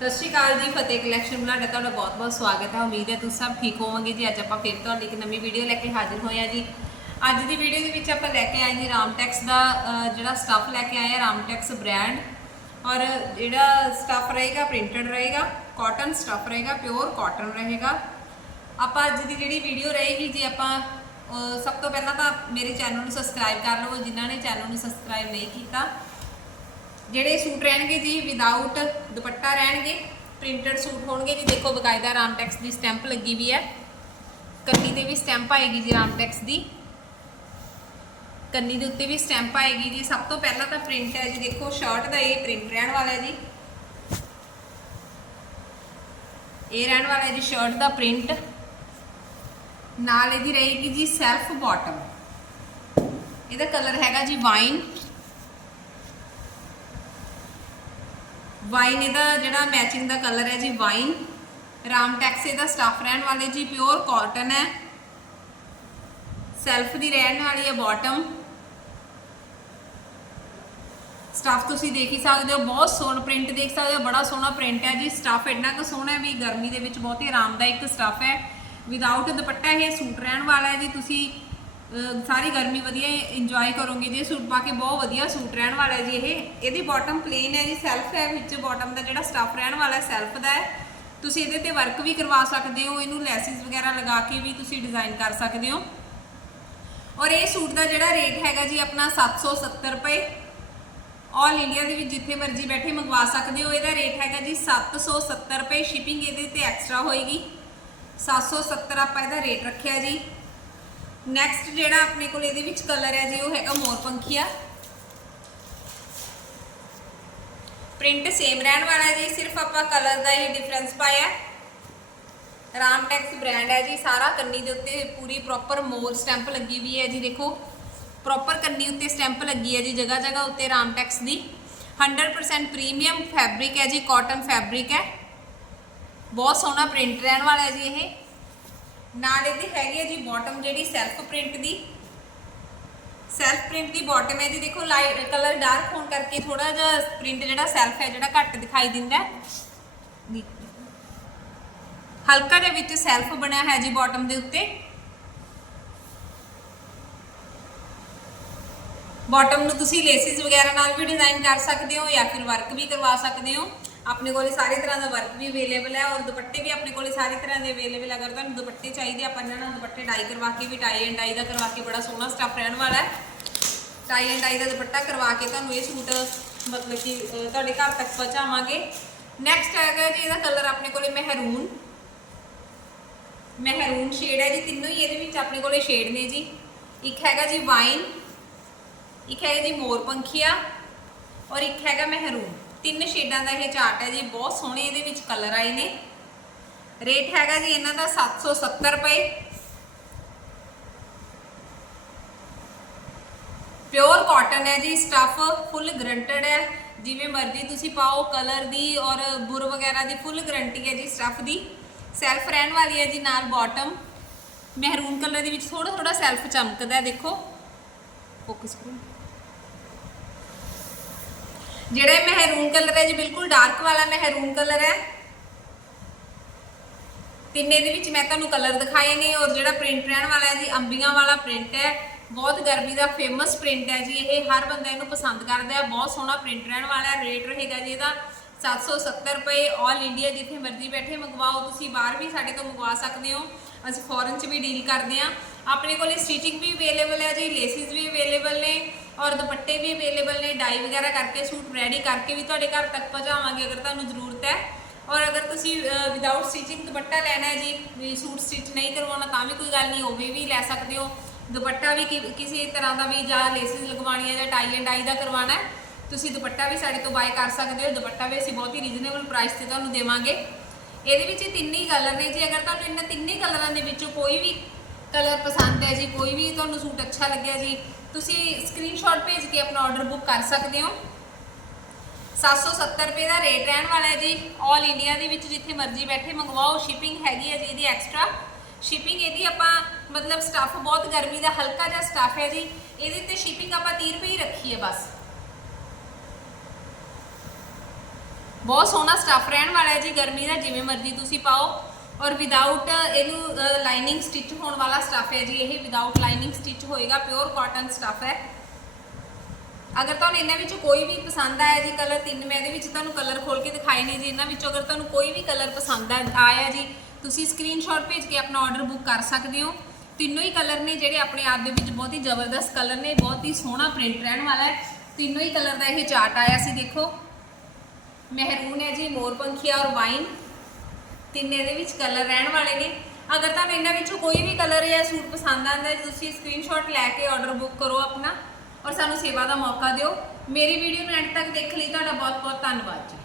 ਸਤਿ ਸ਼੍ਰੀ ਅਕਾਲ ਜੀ, ਫਤਿਹ ਕਲੈਕਸ਼ਨ ਬੁਲਾਡਾ ਤੁਹਾਡਾ ਬਹੁਤ-ਬਹੁਤ ਸਵਾਗਤ ਹੈ। ਉਮੀਦ ਹੈ ਤੁਸੀਂ ਸਭ ਠੀਕ ਹੋਵੋਗੇ ਜੀ। ਅੱਜ ਆਪਾਂ ਫਿਰ ਤੁਹਾਡੀ ਇੱਕ ਨਵੀਂ ਵੀਡੀਓ ਲੈ ਕੇ ਹਾਜ਼ਰ ਹੋਏ ਹਾਂ ਜੀ। ਅੱਜ ਦੀ ਵੀਡੀਓ ਦੇ ਵਿੱਚ ਆਪਾਂ ਲੈ ਕੇ ਆਏ ਜੀ ਰਾਮਟੈਕਸ ਦਾ ਜਿਹੜਾ ਸਟੱਫ ਲੈ ਕੇ ਆਏ ਹਾਂ ਰਾਮਟੈਕਸ ਬ੍ਰਾਂਡ ਔਰ ਜਿਹੜਾ ਸਟੱਫ ਰਹੇਗਾ ਪ੍ਰਿੰਟਡ ਰਹੇਗਾ ਕਾਟਨ ਸਟੱਫ ਰਹੇਗਾ ਪਿਓਰ ਕਾਟਨ ਰਹੇਗਾ। ਆਪਾਂ ਅੱਜ ਦੀ ਜਿਹੜੀ ਵੀਡੀਓ ਰਹੇਗੀ ਜੀ, ਆਪਾਂ ਸਭ ਤੋਂ ਪਹਿਲਾਂ ਤਾਂ ਮੇਰੇ ਚੈਨਲ ਨੂੰ ਸਬਸਕ੍ਰਾਈਬ ਕਰ ਲਵੋ। ਜਿਨ੍ਹਾਂ ਨੇ ਚੈਨਲ ਨੂੰ ਸਬਸਕ੍ਰਾਈਬ ਨਹੀਂ ਕੀਤਾ ਜਿਹੜੇ ਸੂਟ ਰਹਿਣਗੇ ਜੀ ਵਿਦਆਊਟ ਦੁਪੱਟਾ ਰਹਿਣਗੇ ਪ੍ਰਿੰਟਡ ਸੂਟ ਹੋਣਗੇ ਜੀ। ਦੇਖੋ, ਬਕਾਇਦਾ ਰਾਮਟੈਕਸ ਦੀ ਸਟੈਂਪ ਲੱਗੀ ਵੀ ਹੈ। ਕੰਨੀ ਤੇ ਵੀ ਸਟੈਂਪ ਆਏਗੀ ਜੀ ਰਾਮਟੈਕਸ ਦੀ। ਕੰਨੀ ਦੇ ਉੱਤੇ ਵੀ ਸਟੈਂਪ ਆਏਗੀ ਜੀ। ਸਭ ਤੋਂ ਪਹਿਲਾਂ ਤਾਂ ਪ੍ਰਿੰਟ ਹੈ ਜੀ। ਦੇਖੋ ਸ਼ਰਟ ਦਾ ਇਹ ਪ੍ਰਿੰਟ ਰਹਿਣ ਵਾਲਾ ਹੈ ਜੀ। ਇਹ ਰਹਿਣ ਵਾਲਾ ਹੈ ਜੀ ਸ਼ਰਟ ਦਾ ਪ੍ਰਿੰਟ ਨਾਲ ਇਹਦੀ ਰਹੇਗੀ ਜੀ ਸੈਲਫ ਬਾਟਮ ਇਹਦਾ ਕਲਰ ਹੈਗਾ ਜੀ ਵਾਈਨ ਵਾਈਨ ਇਹਦਾ ਜਿਹੜਾ ਮੈਚਿੰਗ ਦਾ ਕਲਰ ਹੈ ਜੀ ਵਾਈਨ ਰਾਮ ਰਾਮਟੈਕਸ ਇਹਦਾ ਸਟਾਫ ਰਹਿਣ ਵਾਲੇ ਜੀ ਪਿਓਰ ਕਾਟਨ ਹੈ। ਸੈਲਫ ਦੀ ਰਹਿਣ ਵਾਲੀ ਹੈ ਬਾਟਮ ਸਟਾਫ ਤੁਸੀਂ ਦੇਖ ਹੀ ਸਕਦੇ ਹੋ, ਬਹੁਤ ਸੋਹਣਾ ਪ੍ਰਿੰਟ ਦੇਖ ਸਕਦੇ ਹੋ, ਬੜਾ ਸੋਹਣਾ ਪ੍ਰਿੰਟ ਹੈ ਜੀ। ਸਟਾਫ ਇੰਨਾ ਕੁ ਸੋਹਣਾ ਹੈ ਵੀ ਗਰਮੀ ਦੇ ਵਿੱਚ ਬਹੁਤ ਹੀ ਆਰਾਮਦਾਇਕ ਸਟਾਫ ਹੈ। ਵਿਦਆਊਟ ਦੁਪੱਟਾ ਇਹ ਸੂਟ ਰਹਿਣ ਵਾਲਾ ਹੈ ਜੀ, ਤੁਸੀਂ ਸਾਰੀ ਗਰਮੀ ਵਧੀਆ ਇੰਜੋਏ ਕਰੋਗੇ ਜੀ। ਇਹ ਸੂਟ ਪਾ ਕੇ ਬਹੁਤ ਵਧੀਆ ਸੂਟ ਰਹਿਣ ਵਾਲਾ ਜੀ ਇਹ। ਇਹਦੀ ਬਾਟਮ ਪਲੇਨ ਹੈ ਜੀ ਸੈਲਫ ਹੈ, ਵਿੱਚ ਬਾਟਮ ਦਾ ਜਿਹੜਾ ਸਟਾਫ ਰਹਿਣ ਵਾਲਾ ਸੈਲਫ ਦਾ ਹੈ। ਤੁਸੀਂ ਇਹਦੇ ਤੇ ਵਰਕ ਵੀ ਕਰਵਾ ਸਕਦੇ ਹੋ, ਇਹਨੂੰ ਲੈਸਿਸ ਵਗੈਰਾ ਲਗਾ ਕੇ ਵੀ ਤੁਸੀਂ ਡਿਜ਼ਾਈਨ ਕਰ ਸਕਦੇ ਹੋ। ਔਰ ਇਹ ਸੂਟ ਦਾ ਜਿਹੜਾ ਰੇਟ ਹੈਗਾ ਜੀ, ਆਪਣਾ 770 ਰੁਪਏ। ਆਲ ਇੰਡੀਆ ਦੇ ਵਿੱਚ ਜਿੱਥੇ ਮਰਜ਼ੀ ਬੈਠੇ ਮੰਗਵਾ ਸਕਦੇ ਹੋ। ਇਹਦਾ ਰੇਟ ਹੈਗਾ ਜੀ 770 ਰੁਪਏ। ਸ਼ਿਪਿੰਗ ਇਹਦੇ ਤੇ ਐਕਸਟਰਾ ਹੋਏਗੀ। 770 ਆਪਾਂ ਇਹਦਾ ਰੇਟ ਰੱਖਿਆ ਜੀ। ਨੈਕਸਟ ਜਿਹੜਾ ਆਪਣੇ ਕੋਲ ਇਹਦੇ ਵਿੱਚ ਕਲਰ ਹੈ ਜੀ, ਉਹ ਹੈਗਾ ਮੋਰ ਪੰਖੀਆ। ਪ੍ਰਿੰਟ ਸੇਮ ਰਹਿਣ ਵਾਲਾ ਜੀ, ਸਿਰਫ ਆਪਾਂ ਕਲਰ ਦਾ ਹੀ ਡਿਫਰੈਂਸ ਪਾਇਆ ਹੈ। ਰਾਮਟੈਕਸ ਬ੍ਰਾਂਡ ਹੈ ਜੀ, ਸਾਰਾ ਕੰਨੀ ਦੇ ਉੱਤੇ ਪੂਰੀ ਪ੍ਰੋਪਰ ਮੋਰ ਸਟੈਂਪ ਲੱਗੀ ਵੀ ਹੈ ਜੀ, ਦੇਖੋ। ਪ੍ਰੋਪਰ ਕੰਨੀ ਉੱਤੇ ਸਟੈਂਪ ਲੱਗੀ ਹੈ ਜੀ ਜਗ੍ਹਾ ਜਗ੍ਹਾ ਉੱਤੇ ਰਾਮਟੈਕਸ ਦੀ। 100% ਪ੍ਰੀਮੀਅਮ ਫੈਬਰਿਕ ਹੈ ਜੀ ਕਾਟਨ ਫੈਬਰਿਕ ਹੈ। ਬਹੁਤ ਸੋਹਣਾ ਪ੍ਰਿੰਟ ਰਹਿਣ ਵਾਲਾ ਹੈ ਜੀ ਇਹ। ਨਾਲ ਇਹਦੀ ਹੈਗੀ ਹੈ ਜੀ ਬਾਟਮ ਜਿਹੜੀ ਸੈਲਫ ਪ੍ਰਿੰਟ ਦੀ। ਸੈਲਫ ਪ੍ਰਿੰਟ ਦੀ ਬਾਟਮ ਹੈ ਜੀ, ਦੇਖੋ ਲਾਈਟ ਕਲਰ ਡਾਰਕ ਹੋਣ ਕਰਕੇ ਥੋੜਾ ਜਿਹਾ ਪ੍ਰਿੰਟ ਜਿਹੜਾ ਸੈਲਫ ਹੈ, ਜਿਹੜਾ ਘੱਟ ਦਿਖਾਈ ਦਿੰਦਾ ਹਲਕਾ ਦੇ ਵਿੱਚ ਸੈਲਫ ਬਣਿਆ ਹੈ ਜੀ ਬਾਟਮ ਦੇ ਉੱਤੇ। ਬਾਟਮ ਨੂੰ ਤੁਸੀਂ ਲੇਸਿਸ ਵਗੈਰਾ ਨਾਲ ਵੀ ਡਿਜ਼ਾਈਨ ਕਰ ਸਕਦੇ ਹੋ ਜਾਂ ਫਿਰ ਵਰਕ ਵੀ ਕਰਵਾ ਸਕਦੇ ਹੋ। ਆਪਣੇ ਕੋਲੇ ਸਾਰੇ ਤਰ੍ਹਾਂ ਦਾ ਵਰਕ ਵੀ ਅਵੇਲੇਬਲ ਹੈ ਔਰ ਦੁਪੱਟੇ ਵੀ ਆਪਣੇ ਕੋਲੇ ਸਾਰੇ ਤਰ੍ਹਾਂ ਦੇ ਅਵੇਲੇਬਲ ਅਗਰ ਤੁਹਾਨੂੰ ਦੁਪੱਟੇ ਚਾਹੀਦੇ, ਆਪਾਂ ਇਹਨਾਂ ਨਾਲ ਦੁਪੱਟੇ ਡਾਈ ਕਰਵਾ ਕੇ ਵੀ ਟਾਈ ਐਂਡ ਡਾਈ ਦਾ ਕਰਵਾ ਕੇ ਬੜਾ ਸੋਹਣਾ ਸਟੱਫ ਰਹਿਣ ਵਾਲਾ ਹੈ। ਟਾਈ ਐਂਡ ਡਾਈ ਦਾ ਦੁਪੱਟਾ ਕਰਵਾ ਕੇ ਤੁਹਾਨੂੰ ਇਹ ਸੂਟ, ਮਤਲਬ ਕਿ ਤੁਹਾਡੇ ਘਰ ਤੱਕ ਪਹੁੰਚਾਵਾਂਗੇ। ਨੈਕਸਟ ਹੈਗਾ ਜੀ, ਇਹਦਾ ਕਲਰ ਆਪਣੇ ਕੋਲੇ ਮਹਿਰੂਨ ਮਹਿਰੂਨ ਸ਼ੇਡ ਹੈ ਜੀ, ਤਿੰਨੋਂ ਹੀ ਇਹਦੇ ਵਿੱਚ ਆਪਣੇ ਕੋਲੇ ਸ਼ੇਡ ਨੇ ਜੀ। ਇੱਕ ਹੈਗਾ ਜੀ ਵਾਈਨ ਇੱਕ ਹੈਗਾ ਜੀ ਮੋਰ ਪੰਖੀਆ, ਔਰ ਇੱਕ ਹੈਗਾ ਮਹਿਰੂਨ ਤਿੰਨ ਸ਼ੇਡਾਂ ਦਾ ਇਹ ਚਾਰਟ ਹੈ ਜੀ, ਬਹੁਤ ਸੋਹਣੇ ਇਹਦੇ ਵਿੱਚ ਕਲਰ ਆਏ ਨੇ। ਰੇਟ ਹੈਗਾ ਜੀ ਇਹਨਾਂ ਦਾ 770 ਰੁਪਏ। ਪਿਓਰ ਕਾਟਨ ਹੈ ਜੀ ਸਟਫ ਫੁੱਲ ਗਰੰਟਡ ਹੈ। ਜਿਵੇਂ ਮਰਜ਼ੀ ਤੁਸੀਂ ਪਾਓ ਕਲਰ ਦੀ ਔਰ ਬੁਰ ਵਗੈਰਾ ਦੀ ਫੁੱਲ ਗਰੰਟੀ ਹੈ ਜੀ ਸਟਫ ਦੀ। ਸੈਲਫ ਰਹਿਣ ਵਾਲੀ ਹੈ ਜੀ ਨਾਲ ਬਾਟਮ ਮਹਿਰੂਨ ਕਲਰ ਦੇ ਵਿੱਚ ਥੋੜਾ ਥੋੜਾ ਸੈਲਫ ਚਮਕਦਾ ਦੇਖੋ। ਫੋਕਸ ਕਰੋ। ਜਿਹੜਾ ਇਹ ਮਹਿਰੂਨ ਕਲਰ ਹੈ ਜੀ, ਬਿਲਕੁਲ ਡਾਰਕ ਵਾਲਾ ਮਹਿਰੂਨ ਕਲਰ ਹੈ। ਤਿੰਨੇ ਦੇ ਵਿੱਚ ਮੈਂ ਤੁਹਾਨੂੰ ਕਲਰ ਦਿਖਾਏ ਨੇ ਔਰ ਜਿਹੜਾ ਪ੍ਰਿੰਟ ਰਹਿਣ ਵਾਲਾ ਹੈ ਜੀ, ਅੰਬੀਆਂ ਵਾਲਾ ਪ੍ਰਿੰਟ ਹੈ। ਬਹੁਤ ਗਰਮੀ ਦਾ ਫੇਮਸ ਪ੍ਰਿੰਟ ਹੈ ਜੀ, ਇਹ ਹਰ ਬੰਦਾ ਇਹਨੂੰ ਪਸੰਦ ਕਰਦਾ ਹੈ। ਬਹੁਤ ਸੋਹਣਾ ਪ੍ਰਿੰਟ ਰਹਿਣ ਵਾਲਾ ਹੈ ਰੇਟ ਰਹੇਗਾ ਜੀ ਇਹਦਾ 770 ਰੁਪਏ। ਆਲ ਇੰਡੀਆ ਜਿੱਥੇ ਮਰਜ਼ੀ ਬੈਠੇ ਮੰਗਵਾਓ, ਤੁਸੀਂ ਬਾਹਰ ਵੀ ਸਾਡੇ ਤੋਂ ਮੰਗਵਾ ਸਕਦੇ ਹੋ। ਅਸੀਂ ਫੋਰਨ 'ਚ ਵੀ ਡੀਲ ਕਰਦੇ ਹਾਂ। ਆਪਣੇ ਕੋਲੇ ਸਟਿਚਿੰਗ ਵੀ ਅਵੇਲੇਬਲ ਹੈ ਜੀ ਲੇਸਿਸ ਵੀ ਅਵੇਲੇਬਲ ਨੇ। ਔਰ ਦੁਪੱਟੇ ਵੀ ਅਵੇਲੇਬਲ ਨੇ, ਡਾਈ ਵਗੈਰਾ ਕਰਕੇ, ਸੂਟ ਰੈਡੀ ਕਰਕੇ ਵੀ ਤੁਹਾਡੇ ਘਰ ਤੱਕ ਪਹੁੰਚਾਵਾਂਗੇ ਅਗਰ ਤੁਹਾਨੂੰ ਜ਼ਰੂਰਤ ਹੈ। ਔਰ ਅਗਰ ਤੁਸੀਂ ਵਿਦਆਊਟ ਸਟਿਚਿੰਗ ਦੁਪੱਟਾ ਲੈਣਾ ਹੈ ਜੀ, ਵੀ ਸੂਟ ਸਟਿਚ ਨਹੀਂ ਕਰਵਾਉਣਾ ਤਾਂ ਵੀ ਕੋਈ ਗੱਲ ਨਹੀਂ ਹੋਵੇ ਵੀ ਲੈ ਸਕਦੇ ਹੋ। ਦੁਪੱਟਾ ਵੀ ਕਿ- ਕਿਸੇ ਤਰ੍ਹਾਂ ਦਾ ਵੀ ਜਾਂ ਲੇਸਿਸ ਲਗਵਾਉਣੀ ਹੈ ਜਾਂ ਟਾਈ ਐਂਡ ਡਾਈ ਦਾ ਕਰਵਾਉਣਾ ਹੈ, ਤੁਸੀਂ ਦੁਪੱਟਾ ਵੀ ਸਾਡੇ ਤੋਂ ਬਾਏ ਕਰ ਸਕਦੇ ਹੋ। ਦੁਪੱਟਾ ਵੀ ਅਸੀਂ ਬਹੁਤ ਹੀ ਰੀਜ਼ਨੇਬਲ ਪ੍ਰਾਈਸ ਤੇ ਤੁਹਾਨੂੰ ਦੇਵਾਂਗੇ। ਇਹਦੇ ਵਿੱਚ ਇਹ ਤਿੰਨੇ ਹੀ ਕਲਰ ਨੇ ਜੀ, ਅਗਰ ਤੁਹਾਨੂੰ ਇਹਨਾਂ ਤਿੰਨੇ ਕਲਰਾਂ ਦੇ ਵਿੱਚੋਂ ਕੋਈ ਵੀ ਕਲਰ ਪਸੰਦ ਹੈ ਜੀ, ਕੋਈ ਵੀ ਤੁਹਾਨੂੰ ਸੂਟ ਅੱਛਾ ਲੱਗਿਆ ਜੀ ਤੁਸੀਂ ਸਕਰੀਨਸ਼ਾਟ ਭੇਜ ਕੇ ਆਪਣਾ ਆਰਡਰ ਬੁੱਕ ਕਰ ਸਕਦੇ ਹੋ। 770 ਰੁਪਏ ਦਾ ਰੇਟ ਰਹਿਣ ਵਾਲਾ ਹੈ ਜੀ। 올 ਇੰਡੀਆ ਦੇ ਵਿੱਚ ਜਿੱਥੇ ਮਰਜ਼ੀ ਬੈਠੇ ਮੰਗਵਾਓ ਸ਼ਿਪਿੰਗ ਹੈਗੀ ਹੈ ਜੀ ਇਹਦੀ ਐਕਸਟਰਾ ਸ਼ਿਪਿੰਗ ਇਹਦੀ ਆਪਾਂ, ਮਤਲਬ ਸਟੱਫ ਬਹੁਤ ਗਰਮੀ ਦਾ ਹਲਕਾ ਜਿਹਾ ਸਟੱਫ ਹੈ ਜੀ। ਇਹਦੇ ਤੇ ਸ਼ਿਪਿੰਗ ਆਪਾਂ 30 ਰੁਪਏ ਹੀ ਰੱਖੀ ਹੈ ਬਸ। ਬਹੁਤ ਸੋਹਣਾ ਸਟੱਫ ਰਹਿਣ ਵਾਲਾ ਹੈ ਜੀ। ਗਰਮੀ ਦਾ ਜਿਵੇਂ ਮਰਜ਼ੀ ਤੁਸੀਂ ਪਾਓ। ਔਰ ਵਿਦਆਊਟ ਇਹਨੂੰ ਲਾਈਨਿੰਗ ਸਟਿਚ ਹੋਣ ਵਾਲਾ ਸਟੱਫ ਹੈ ਜੀ, ਇਹ ਵਿਦਆਊਟ ਲਾਈਨਿੰਗ ਸਟਿਚ ਹੋਏਗਾ ਪਿਓਰ ਕਾਟਨ ਸਟੱਫ ਹੈ। ਅਗਰ ਤੁਹਾਨੂੰ ਇਹਨਾਂ ਵਿੱਚੋਂ ਕੋਈ ਵੀ ਪਸੰਦ ਆਇਆ ਜੀ ਕਲਰ ਤਿੰਨ ਮੈਂ ਇਹਦੇ ਵਿੱਚ ਤੁਹਾਨੂੰ ਕਲਰ ਖੋਲ ਕੇ ਦਿਖਾਏ ਨੇ ਜੀ, ਇਹਨਾਂ ਵਿੱਚੋਂ ਅਗਰ ਤੁਹਾਨੂੰ ਕੋਈ ਵੀ ਕਲਰ ਪਸੰਦ ਆਇਆ ਜੀ, ਤੁਸੀਂ ਸਕਰੀਨਸ਼ਾਟ ਭੇਜ ਕੇ ਆਪਣਾ ਆਰਡਰ ਬੁੱਕ ਕਰ ਸਕਦੇ ਹੋ। ਤਿੰਨੋਂ ਹੀ ਕਲਰ ਨੇ ਜਿਹੜੇ ਆਪਣੇ ਆਪ ਦੇ ਵਿੱਚ ਬਹੁਤ ਹੀ ਜ਼ਬਰਦਸਤ ਕਲਰ ਨੇ, ਬਹੁਤ ਹੀ ਸੋਹਣਾ ਪ੍ਰਿੰਟ ਰਹਿਣ ਵਾਲਾ ਹੈ। ਤਿੰਨੋਂ ਹੀ ਕਲਰ ਦਾ ਇਹ ਚਾਰਟ ਆਇਆ ਸੀ, ਦੇਖੋ। ਮਹਿਰੂਨ ਹੈ ਜੀ ਮੋਰਪੰਖੀਆ ਔਰ ਵਾਈਨ ਤਿੰਨ ਇਹਦੇ ਵਿੱਚ ਕਲਰ ਰਹਿਣ ਵਾਲੇ ਨੇ। ਅਗਰ ਤੁਹਾਨੂੰ ਇਹਨਾਂ ਵਿੱਚੋਂ ਕੋਈ ਵੀ ਕਲਰ ਜਾਂ ਸੂਟ ਪਸੰਦ ਆਉਂਦਾ ਹੈ ਤੁਸੀਂ ਸਕਰੀਨਸ਼ਾਟ ਲੈ ਕੇ ਆਰਡਰ ਬੁੱਕ ਕਰੋ ਆਪਣਾ। ਔਰ ਸਾਨੂੰ ਸੇਵਾ ਦਾ ਮੌਕਾ ਦਿਓ। ਮੇਰੀ ਵੀਡੀਓ ਨੂੰ ਐਂਡ ਤੱਕ ਦੇਖ ਲਈ, ਤੁਹਾਡਾ ਬਹੁਤ ਬਹੁਤ ਧੰਨਵਾਦ ਜੀ।